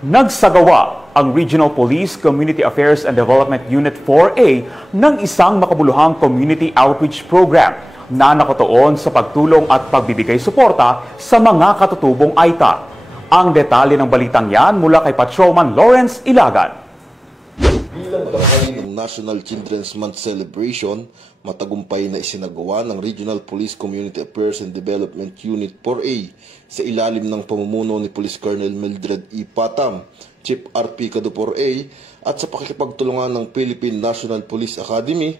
Nagsagawa ang Regional Police Community Affairs and Development Unit 4A ng isang makabuluhang community outreach program na nakatuon sa pagtulong at pagbibigay suporta sa mga katutubong Aita. Ang detalye ng balitang yan mula kay Patrolman Lawrence Ilagan. Bilang bahagi ng National Children's Month celebration, matagumpay na isinagawa ng Regional Police Community Affairs and Development Unit 4A sa ilalim ng pamumuno ni Police Colonel Mildred E. Patam, Chief RP Cado 4A, at sa pakikipagtulungan ng Philippine National Police Academy,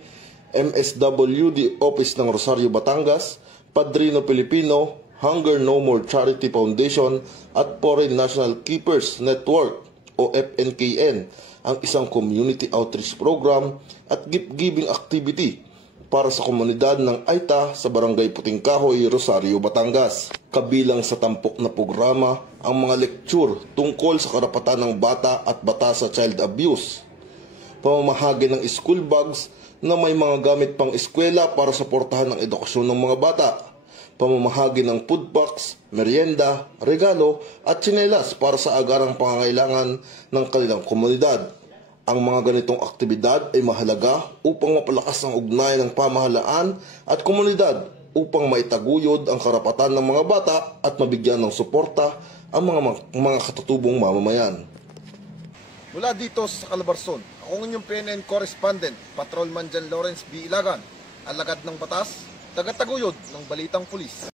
MSWD Office ng Rosario, Batangas, Padrino Pilipino, Hunger No More Charity Foundation at Foreign National Keepers Network o FNKN, ang isang community outreach program at gift-giving activity para sa komunidad ng Aita sa Barangay Puting Kahoy, Rosario, Batangas. Kabilang sa tampok na programa ang mga lecture tungkol sa karapatan ng bata at batas sa child abuse, pamamahagi ng school bags na may mga gamit pang eskwela para suportahan ang edukasyon ng mga bata, pamamahagi ng food box, merienda, regalo at tsinelas para sa agarang pangangailangan ng kanilang komunidad. Ang mga ganitong aktibidad ay mahalaga upang mapalakas ang ugnayan ng pamahalaan at komunidad upang maitaguyod ang karapatan ng mga bata at mabigyan ng suporta ang mga katutubong mamamayan. Mula dito sa Calabarzon, ako ang inyong PNN correspondent, Patrolman Jan Lawrence B. Ilagan, alagad ng batas, tagataguyod ng balitang pulis.